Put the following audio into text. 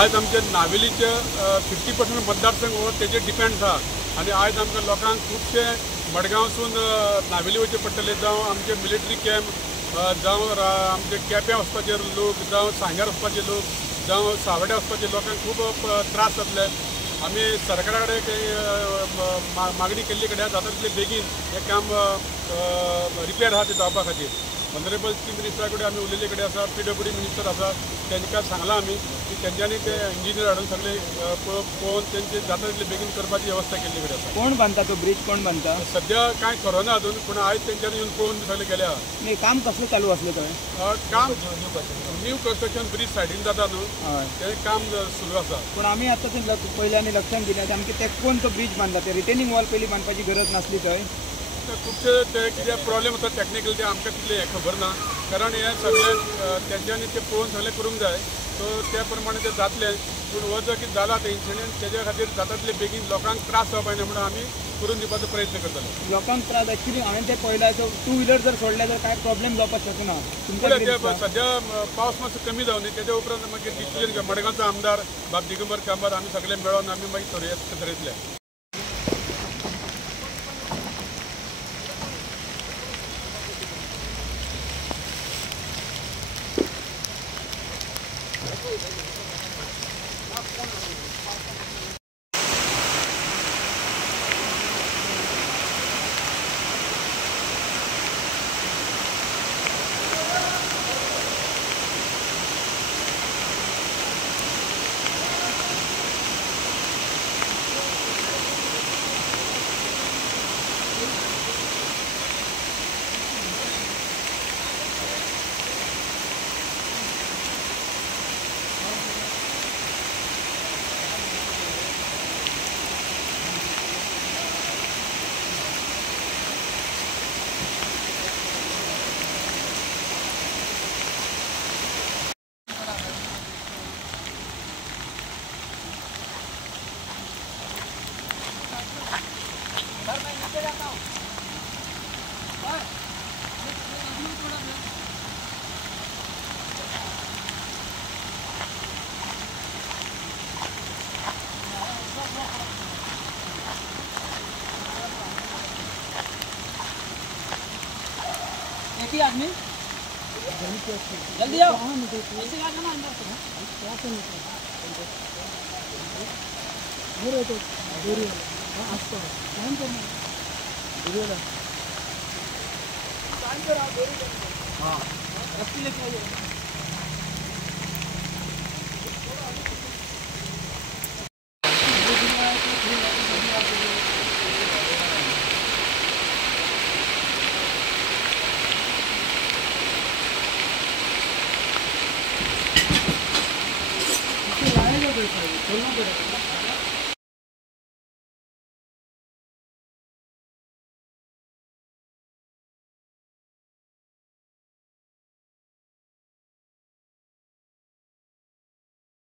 आज आमचे नावेलीचे 50% मतदारसंघ हो तेजेर डिपेंड आसा आनी आज आमकां लोकांक खुबशे मडगांवसून नावेली वयचे पडटले जावं आमचे मिलिटरी कॅम्प जावं आमचे केप्यां वचपाचे लोक जावं सांग्यार वचपाचे लोक जावं सावड्ड्या वचपाचे लोकांक खूब त्रास जातले। आमी सरकारा कडेन मागणी केल्ली कडेन जाता तितले बेगीन हें काम रिपेर आहा ते जावपा खातीर ऑनरेबल चीफ मिनिस्टरा कडेन आमी उलयल्ले कडेन आसा, PWD मिनिस्टर आसा तांकां सांगलां आमी की तेंच्यांनी ते इंजिनियर हाडून सगळे पळोवन तेंचे जाता तितले बेगीन करपाची वेवस्था केल्ली कडेन आसा। कोण बांदता तो ब्रिज, कोण बांदता? सद्या कांय खरोना अजून, पूण आयज तेंच्यांनी येवन पळोवन सगळे गेले आहा। नाही, काम कसलें चालू आसलें थंय? काम न्यू कन्स्ट्रक्शन ब्रिज सायडीन जाता न्हू, तें काम सुरू आसा। पूण आमी आतां तें पयलीं आनी लक्षांत दिलें आमचे ते कोण तो ब्रिज बांदता ते रिटेनिंग वॉल पयलीं बांदपाची गरज नासली थंय? खुबशे ते कितें प्रॉब्लेम आसा टॅक्निकल ते आमकां तितलें हें खबर ना, कारण हें सगळें तेंच्यांनी तें पळोवन सगळें करूंक जाय, सो त्या प्रमाणे तें जातलें। पूण हो जो कितें जाला तें इन्सिडंट तेज्या खातीर जाता तितले बेगीन लोकांक त्रास जावपा न्हय म्हणून आमी करून दिवपाचो प्रयत्न करतले। लोकांक त्रास एक्चुअली हांवें तें पळयलां, सो 2 व्हिलर जर सोडले जाल्यार कांय प्रॉब्लेम जावपाक शकना। तुमच्या सद्या पावस मातसो कमी जावन तेज्या उपरांत मागीर डिसिजन मडगांवचो आमदार बाब दिगंबर कामत आमी सगळे मेळोन आमी मागीर थरयतले। एक ही आदमी जल्दी आओ, ऐसे आ जाना अंदर से। क्या से मेरे तो दूरी है आस्ते काम करना दूरी है काम कर आप दूरी करना। हां रस्सी लेके आइए। चलना पड़ेगा।